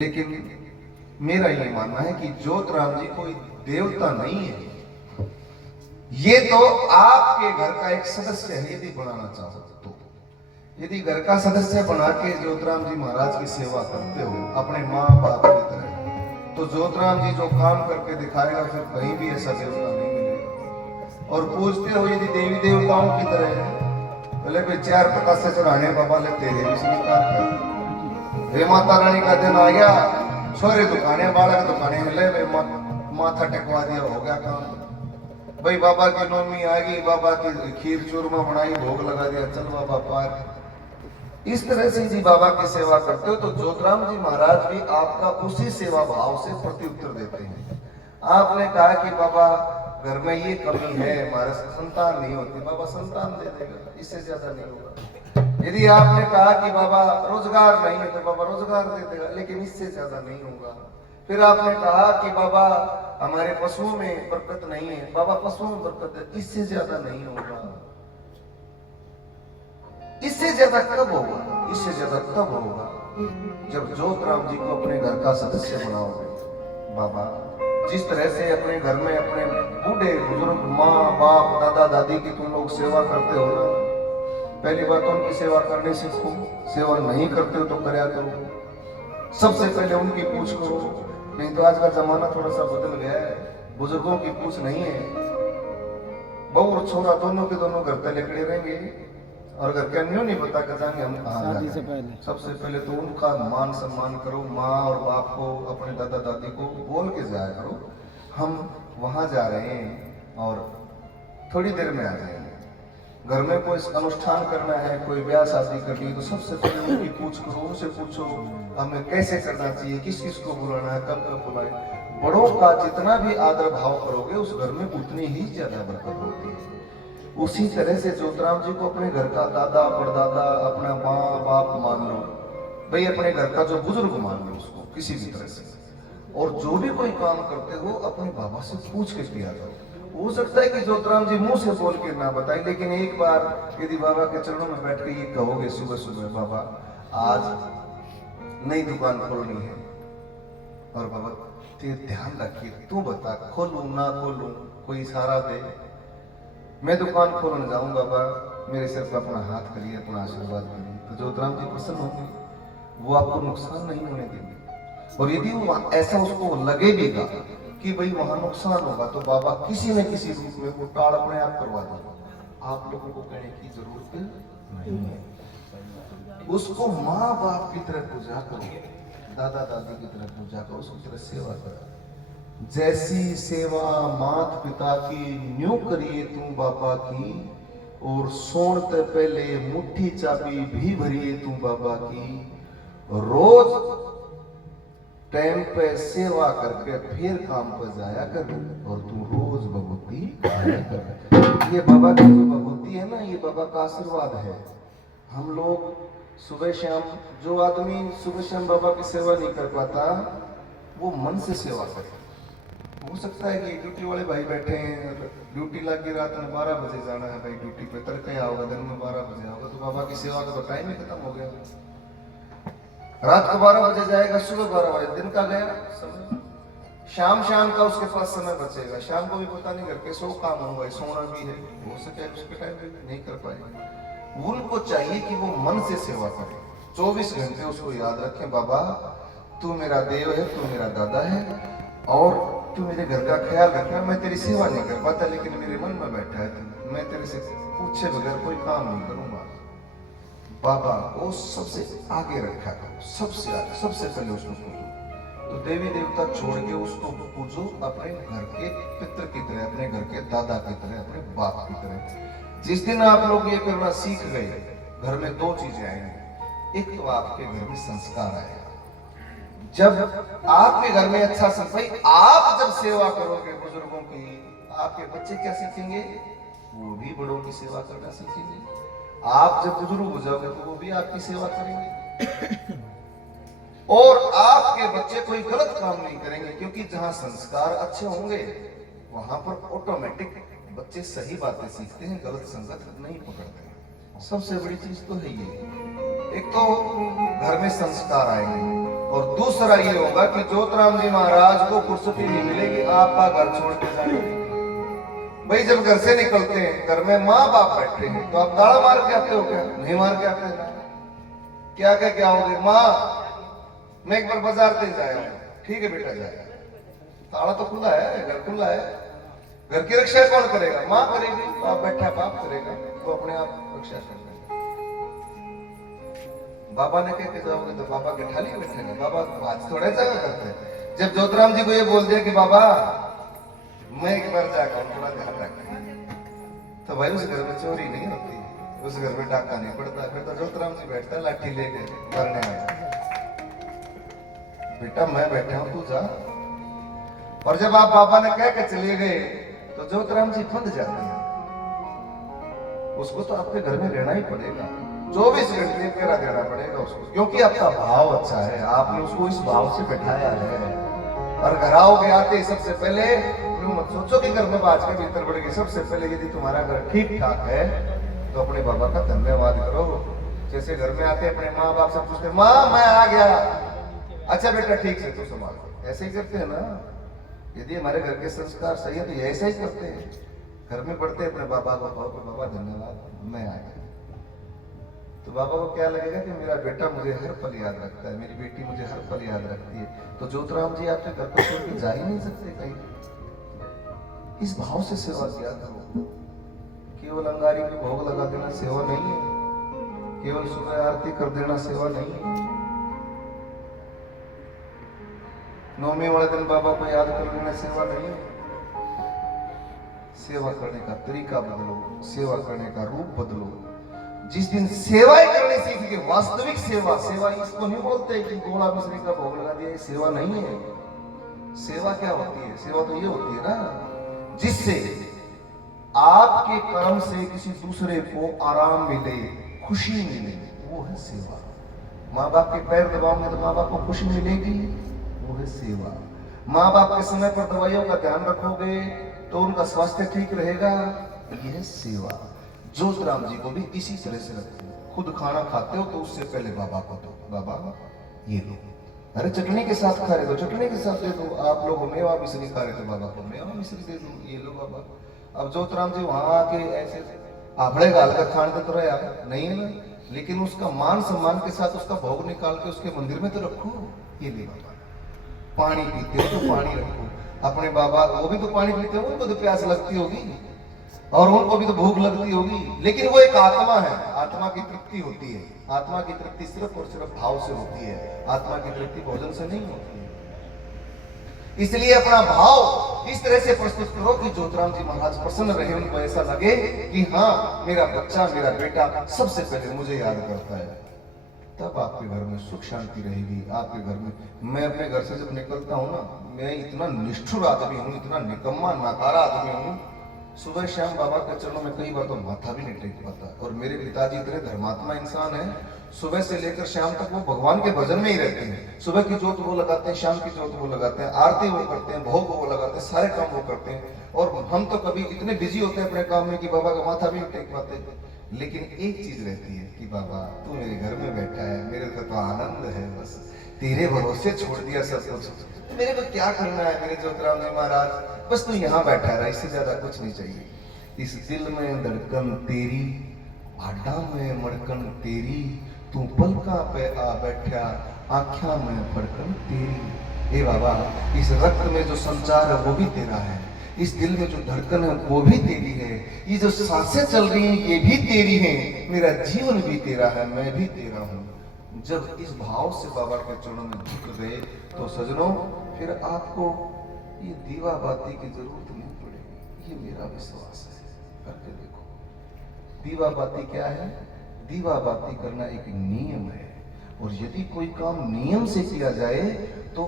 लेकिन मेरा ये मानना है कि ज्योतिराम जी कोई देवता नहीं है, ये तो आपके घर का एक सदस्य है। यदि बनाना चाहो तो, यदि घर का सदस्य बना के ज्योतिराम जी महाराज की सेवा करते हो अपने माँ बाप की तरह, तो ज्योतिराम जी जो काम करके दिखाएगा फिर कहीं भी ऐसा देवता नहीं मिलेगा। और पूछते हो यदि देवी देवताओं की तरह, बोले भाई 4 पतासे से चढ़ाने बाबा ले तेरे भी स्वीकार कर। वे माता रानी का दिन आ गया, छोरे दुकाने बालक दुकाने ले वे माथा टेकवा दिया, हो गया काम। भाई बाबा की नौमी आ गई, बाबा की खीर चूरमा बनाई, भोग लगा दिया, चल बाबा पार। इस तरह से जी बाबा की सेवा करते हो तो ज्योतिराम जी महाराज भी आपका उसी सेवा भाव से प्रत्युत्तर देते हैं। आपने कहा कि बाबा घर में ये कमी है, हमारे संतान नहीं होती, बाबा संतान दे देगा, इससे ज्यादा नहीं होगा। यदि आपने कहा कि बाबा रोजगार नहीं है तो बाबा रोजगार दे देगा, लेकिन इससे ज्यादा नहीं होगा। फिर आपने कहा कि बाबा हमारे पशुओं में बरकत नहीं है, बाबा पशुओं में बरकत है, इससे ज्यादा नहीं होगा। इससे ज्यादा कब होगा? इससे ज्यादा तब होगा जब ज्योतिराम जी को अपने घर का सदस्य बनाओगे। बाबा जिस तरह से अपने घर में अपने बूढ़े बुजुर्ग माँ बाप दादा दादी की तुम लोग सेवा करते हो ना, पहली बात तो उनकी सेवा करने सीखो। सेवा नहीं करते हो तो करया करो, सबसे पहले उनकी पूछ करो। नहीं तो आज का जमाना थोड़ा सा बदल गया है, बुजुर्गों की पूछ नहीं है। बहू और छोरा दोनों के दोनों घर पे लेकड़े रहेंगे और घर के अन्यों नहीं पता कर जाएंगे हम कहाँ जा रहे हैं। सबसे पहले तो उनका मान सम्मान करो, माँ और बाप को अपने दादा दादी को बोल के जाया करो हम वहां जा रहे हैं और थोड़ी देर में आ जाएंगे। घर में कोई अनुष्ठान करना है, कोई ब्याह शादी करनी है तो सबसे पहले उनकी पूछ करो, उनसे पूछो हमें कैसे करना चाहिए, किस किस को बुलाना है, कब कब बुलाए। बड़ों का जितना भी आदर भाव करोगे उस घर में उतनी ही ज्यादा बरकत होती है। उसी तरह से ज्योतिराम जी को अपने घर का दादा परदादा अपना माँ बाप मान लो, भाई अपने घर का जो बुजुर्ग मान लो उसको किसी भी तरह से। और जो भी कोई काम करते हो अपने बाबा से पूछ के किया करो। हो सकता है कि ज्योतिराम जी मुंह से बोल के ना बताए, लेकिन एक बार यदि बाबा के चरणों में बैठ के ये कहोगे सुबह सुबह, बाबा आज नई दुकान खोलनी है और बाबा तेरे ध्यान रखिए, तू बता खोलूं ना खोलूं, कोई इशारा दे, मैं दुकान खोलने जाऊं बाबा, मेरे सिर पर अपना हाथ करिए, अपना आशीर्वाद करिए। तो ज्योतिराम जी प्रसन्न होंगे, वो आपको नुकसान नहीं होने देंगे। और यदि वो ऐसा उसको लगे भी कि भाई वहां नुकसान होगा तो बाबा किसी न किसी रूप में वो टाल अपने आप करवा देगा। आप लोगों को कहने की जरूरत नहीं है। उसको माँ बाप की तरह पूजा करो, दादा दादी की तरह पूजा करो, उसकी तरह सेवा करो। जैसी सेवा मात पिता की न्यू करिए तू बाबा की, और सोने पहले मुट्ठी चाबी भी भरिए तू बाबा की। रोज टाइम पे सेवा करके फिर काम पर जाया कर और तू रोज भगवती गाया कर। ये बाबा की जो भगवती है ना, ये बाबा का आशीर्वाद है। हम लोग सुबह शाम, जो आदमी सुबह शाम बाबा की सेवा नहीं कर पाता वो मन से सेवा करे। हो सकता है कि ड्यूटी वाले भाई बैठे हैं, ड्यूटी लगी रात में 12 बजे जाना है भाई ड्यूटी पे, तड़के आओगे दिन में 12 बजे आओगे तो बाबा की सेवा का तो टाइम ही खत्म हो गया। रात को 12 बजे जाएगा, सुबह 12 बजे, दिन का गया समय। शाम का उसके पास समय बचेगा, शाम को भी पता नहीं घर के 100 काम होंगे, सोना भी है, हो सके उसके टाइम पे नहीं कर पाएगा। उनको चाहिए कि वो मन से सेवा करे, 24 घंटे उसको याद रखें, बाबा तू मेरा देव है, तू मेरा दादा है और तू मेरे घर का ख्याल रखना। मैं तेरी सेवा नहीं कर पाता लेकिन मेरे मन में बैठा है तू, मैं तेरे से पूछे बगैर कोई काम नहीं करूंगा। बाबा को सबसे आगे रखा करो, सबसे आगे, सबसे पहले उसको पूजो। तो देवी देवता छोड़ के उसको पूजो अपने घर के पितर की तरह, अपने घर के दादा की तरह, अपने बाप की तरह। जिस दिन आप लोग ये करना सीख गए, घर में 2 चीजें आएंगी। एक तो आपके घर में संस्कार आएगा। जब आपके घर में अच्छा संस्कार, आप जब सेवा करोगे बुजुर्गों की, आपके बच्चे क्या सीखेंगे? वो भी बड़ों की सेवा करना सीखेंगे। आप जब बुजुर्ग हो जाओगे तो वो भी आपकी सेवा करेंगे और आपके बच्चे कोई गलत काम नहीं करेंगे, क्योंकि जहां संस्कार अच्छे होंगे वहां पर ऑटोमेटिक बच्चे सही बातें सीखते हैं, गलत संगत नहीं पकड़ते हैं। सबसे बड़ी चीज तो है ये, एक तो घर में संस्कार आएंगे, और दूसरा ये होगा कि ज्योतराम जी महाराज को फुर्सती नहीं मिलेगी आपका घर छोड़ के जाने की। भाई जब घर से निकलते हैं, घर में माँ बाप बैठे हैं, तो आप ताला मार के आते हो क्या? नहीं मार के आते हैं। क्या क्या क्या हो गए? माँ मैं एक बार बाजार से जाया हूँ। ठीक है बेटा जाए, ताला तो खुला है, घर खुला है, घर की रक्षा कौन करेगा? माँ करेगी। तो आप बैठा बाप करेगा, तो अपने आप रक्षा कर लेगा। बाबा ने कह के जाओगे तो बाबा के ठाली बैठेंगे, बाबा आज थोड़ा जगह करते हैं। जब ज्योतराम जी को ये बोल दिया कि बाबा मैं एक बार जाकर थोड़ा ध्यान रखें, तो भाई उस घर में चोरी नहीं होती, उस घर में डाका नहीं पड़ता। फिर तो ज्योतराम जी बैठता है लाठी लेके मरने में, बेटा मैं बैठा हूं तू जा। और जब आप बाबा ने कह के चले गए तो ज्योतराम जी फंद जाते हैं। उसको तो आपके घर में रहना ही पड़ेगा, 24 घंटे पहरा देना पड़ेगा उसको, क्योंकि आपका भाव अच्छा है, आपने उसको इस भाव से बैठाया है। और घर आओगे आते सबसे पहले मत सोचो कि घर में बाज के भीतर बढ़ेगी। सबसे पहले यदि तुम्हारा घर ठीक ठाक है तो अपने बाबा का धन्यवाद करो। जैसे घर में आते अपने माँ बाप से पूछते माँ मैं आ गया, अच्छा बेटा ठीक से तू संभाल, ऐसे ही करते हैं ना। यदि हमारे घर के संस्कार सही है तो ऐसा ही करते हैं। घर में पढ़ते अपने बाबा को कहो कि बाबा धन्यवाद मैं आ गया, तो बाबा को क्या लगेगा कि मेरा बेटा मुझे हर पल याद रखता है, मेरी बेटी मुझे हर पल याद रखती है। तो ज्योतराम जी आपके घर को छोड़ के जा ही नहीं सकते कहीं। इस भाव से सेवा किया करो। केवल अंगारी में भोग लगा देना सेवा नहीं है, केवल सुबह आरती कर देना सेवा नहीं है। नौमी वाले दिन बाबा को याद कर लेना सेवा नहीं है। सेवा करने का तरीका बदलो, सेवा करने का रूप बदलो। जिस दिन सेवाएं करनी सीख के, वास्तविक सेवा, सेवा इसको नहीं बोलते कि गोला मिश्री का भोग लगा दिया, ये सेवा नहीं है। सेवा क्या होती है? सेवा तो ये होती है ना जिससे आपके कर्म से किसी दूसरे को आराम मिले, खुशी मिले, वो है सेवा। माँ बाप के पैर दबाओगे तो माँ बाप को खुशी मिलेगी, वो है सेवा। माँ बाप के समय पर दवाइयों का ध्यान रखोगे तो उनका स्वास्थ्य ठीक रहेगा, यह है सेवा। ज्योतराम जी को भी इसी तरह से रखते हो। खुद खाना खाते हो तो उससे पहले बाबा को दो, बाबा ये लो। अरे चटनी के साथ खा रहे तो चटनी के साथ दे दो। आप लोग मेवा मिश्री खा रहे तो बाबा को मेवा मिश्री दे दो, ये लो बाबा। अब ज्योतराम जी वहां आके ऐसे आभड़े गाल का खाने तो रहा नहीं है ना, लेकिन उसका मान सम्मान के साथ उसका भोग निकाल के उसके मंदिर में तो रखो, ये ले बाबा। पानी पीते हो तो पानी रखो। अपने बाबा वो भी तो पानी पीते हो, उनको तो प्यास लगती होगी और उनको भी तो भूख लगती होगी, लेकिन वो एक आत्मा है, आत्मा की तृप्ति होती है। आत्मा की तृप्ति सिर्फ और सिर्फ भाव से होती है, आत्मा की तृप्ति भोजन से नहीं होती है। इसलिए अपना भाव इस तरह से प्रस्तुत करो कि ज्योतराम जी महाराज प्रसन्न रहे, उनको ऐसा लगे कि हाँ मेरा बच्चा, मेरा बेटा सबसे पहले मुझे याद करता है। तब आपके घर में सुख शांति रहेगी। आपके घर में, मैं अपने घर से जब निकलता हूँ ना, मैं इतना निष्ठुर आदमी हूँ, इतना निकम्मा नाकारा आदमी हूँ, सुबह शाम बाबा के चरणों में कई बार तो माथा भी नहीं टेक पाता। और मेरे पिताजी इतने धर्मात्मा इंसान हैं, सुबह से लेकर शाम तक वो भगवान के भजन में ही रहते हैं। सुबह की जोत वो लगाते हैं, शाम की जोत वो लगाते हैं, आरती वो करते हैं, भोग वो लगाते हैं, सारे काम वो करते हैं। और हम तो कभी इतने बिजी होते हैं अपने काम में कि बाबा का माथा भी नहीं टेक पाते। लेकिन एक चीज रहती है कि बाबा तू मेरे घर में बैठा है, मेरे को तो आनंद है, बस तेरे भरोसे छोड़ दिया सब कुछ, मेरे को क्या करना है मेरे ज्योतराम जी महाराज, बस तू यहाँ बैठा रहा, इससे ज्यादा कुछ नहीं चाहिए। इस दिल में धड़कन तेरी, आडा में मड़कन तेरी, तू पलका पे आ बैठा, आँखा में फड़कन तेरी। ए बाबा, इस रक्त में जो संचार है वो भी तेरा है, इस दिल में जो धड़कन है वो भी तेरी है, ये जो सांसें चल रही हैं ये भी तेरी है, मेरा जीवन भी तेरा है, मैं भी तेरा हूँ। जब इस भाव से बाबा के चरणों में झुक गए तो सजनों फिर आपको ये दीवा बाती की जरूरत नहीं पड़ेगी, ये मेरा विश्वास है। करके देखो, दीवा बाती क्या है? दीवा बाती करना एक नियम है, और यदि कोई काम नियम से किया जाए तो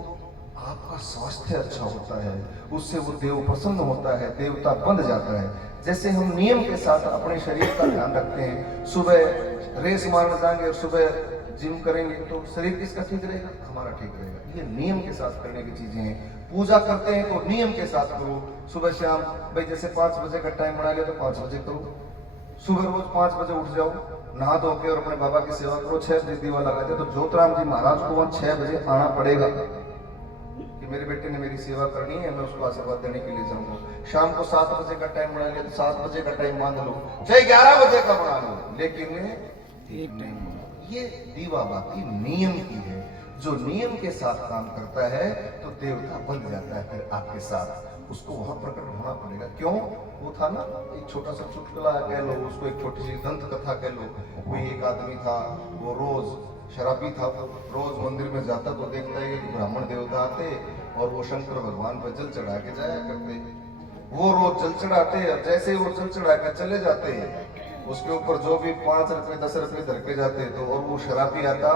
आपका स्वास्थ्य अच्छा होता है, उससे वो देव प्रसन्न होता है, देवता बंध जाता है। जैसे हम नियम के साथ अपने शरीर का ध्यान रखते हैं, सुबह रेस मारने जाएंगे और सुबह जिम करेंगे तो शरीर किसका ठीक रहेगा? हमारा ठीक रहेगा। ये नियम के साथ करने की चीजें हैं। पूजा करते हैं तो नियम के साथ करो, सुबह शाम, भाई जैसे 5 बजे का टाइम बना लिया तो 5 बजे करो, सुबह रोज 5 बजे उठ जाओ, नहा धो के और अपने बाबा की सेवा करो। 6 बजे दीवा लगाते तो ज्योतराम जी महाराज को वहां 6 बजे आना पड़ेगा कि मेरे बेटे ने मेरी सेवा करनी है, मैं उसको आशीर्वाद देने के लिए जाऊंगा। शाम को 7 बजे का टाइम बना लिया तो 7 बजे का टाइम मान लो, चाहे 11 बजे का बना लो, लेकिन एक टाइम ये दीवा बाकी नियम की है। जो नियम के साथ काम करता है तो देवता बन जाता है फिर आपके साथ, उसको वहां प्रकट होना पड़ेगा। क्यों? वो था ना एक छोटा सा चुटकुला कह लो, उसको एक छोटी सी दंत कथा कह लो। कोई एक आदमी था, वो रोज शराबी था, वो रोज मंदिर में जाता तो देखता है कि ब्राह्मण देवता आते और वो शंकर भगवान पर जल चढ़ा के जाया करते। वो रोज जल चढ़ाते और जैसे ही वो जल चढ़ा के चले जाते उसके ऊपर जो भी 5 रुपए 10 रुपए धर के जाते तो, और वो शराबी आता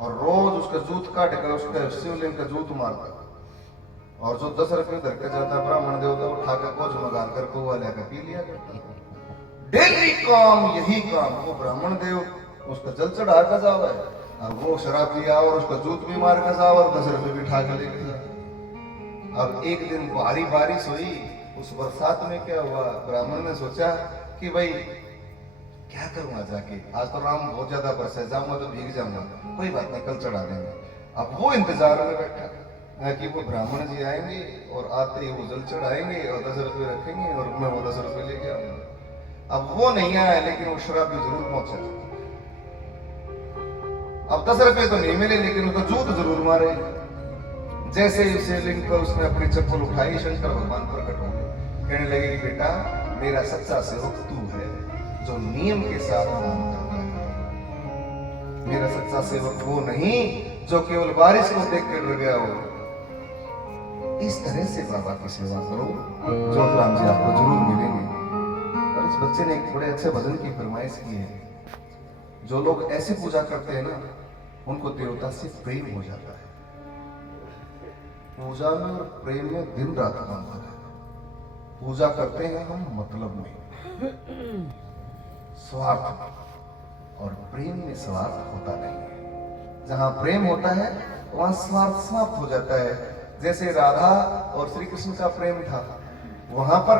और रोज उसका जूत काट कर उसका शिवलिंग का जूत मारता, और जो 10 रुपए धर के जाता ब्राह्मण देवता उठा कर कोच में डाल कर कुआ लेकर पी लिया करता। डेली काम यही काम, वो ब्राह्मण देव उसका जल चढ़ा कर जाओ है और वो शराबी आओ और उसका जूत भी मार कर जाओ और 10 रुपए भी उठा कर लेके जाओ। अब एक दिन भारी बारिश हुई, उस बरसात में क्या हुआ, ब्राह्मण ने सोचा कि भाई क्या करूंगा जाके, आज तो राम बहुत ज्यादा बरसा, जाऊंगा तो भीग जाऊंगा, कोई बात नहीं कल चढ़ा देंगे। अब वो इंतजार में बैठा कि वो ब्राह्मण जी आएंगे और आते ही वो जल चढ़ाएंगे और 10 रुपए रखेंगे और मैं वो 10 रुपए लेके आऊंगा। अब वो नहीं आया लेकिन वो शराबी जरूर पहुंचा। अब 10 रुपए तो नहीं मिले लेकिन उसका जूत जरूर मारे। जैसे ही उसे लिंग पर उसने अपनी चप्पल उठाई, शंकर भगवान प्रकट हो गए, कहने लगे कि बेटा मेरा सच्चा सेवक तू है जो नियम के साथ काम करता है। मेरा सच्चा सेवक वो नहीं जो केवल बारिश को देख कर डर गया हो। इस तरह से बाबा की सेवा करो, ज्योतिराम जी आपको जरूर मिलेंगे। और इस बच्चे ने एक बड़े अच्छे भजन की फरमाइश की है। जो लोग ऐसे पूजा करते हैं ना, उनको देवता से प्रेम हो जाता है। पूजा में और प्रेम में दिन रात का अंतर है। पूजा करते हैं हम मतलब में, स्वार्थ, और प्रेम में स्वार्थ होता नहीं है। जहां प्रेम होता है वहां स्वार्थ समाप्त हो जाता है। जैसे राधा और श्री कृष्ण का प्रेम था, वहां पर